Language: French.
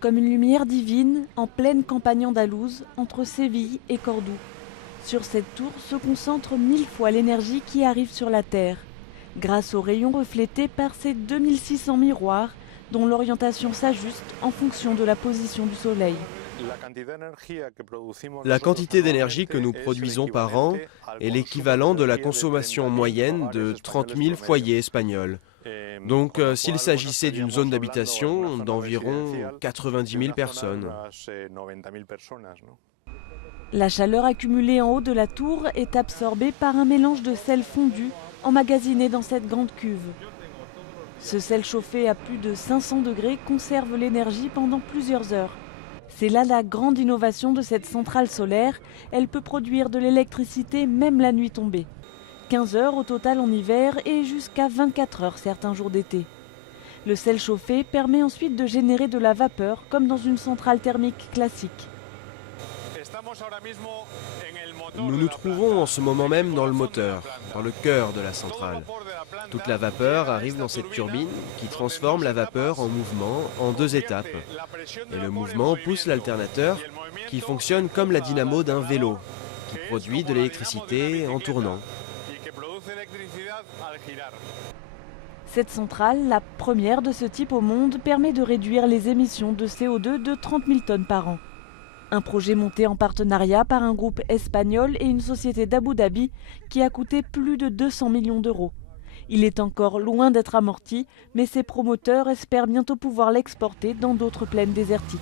comme une lumière divine en pleine campagne andalouse entre Séville et Cordoue. Sur cette tour se concentre 1000 fois l'énergie qui arrive sur la Terre, grâce aux rayons reflétés par ces 2600 miroirs dont l'orientation s'ajuste en fonction de la position du Soleil. La quantité d'énergie que nous produisons par an est l'équivalent de la consommation moyenne de 30 000 foyers espagnols. Donc, s'il s'agissait d'une zone d'habitation d'environ 90 000 personnes. La chaleur accumulée en haut de la tour est absorbée par un mélange de sel fondu emmagasiné dans cette grande cuve. Ce sel chauffé à plus de 500 degrés conserve l'énergie pendant plusieurs heures. C'est là la grande innovation de cette centrale solaire. Elle peut produire de l'électricité même la nuit tombée. 15 heures au total en hiver et jusqu'à 24 heures certains jours d'été. Le sel chauffé permet ensuite de générer de la vapeur comme dans une centrale thermique classique. Nous nous trouvons en ce moment même dans le moteur, dans le cœur de la centrale. Toute la vapeur arrive dans cette turbine qui transforme la vapeur en mouvement en 2 étapes. Et le mouvement pousse l'alternateur qui fonctionne comme la dynamo d'un vélo, qui produit de l'électricité en tournant. Cette centrale, la première de ce type au monde, permet de réduire les émissions de CO2 de 30 000 tonnes par an. Un projet monté en partenariat par un groupe espagnol et une société d'Abu Dhabi qui a coûté plus de 200 millions d'euros. Il est encore loin d'être amorti, mais ses promoteurs espèrent bientôt pouvoir l'exporter dans d'autres plaines désertiques.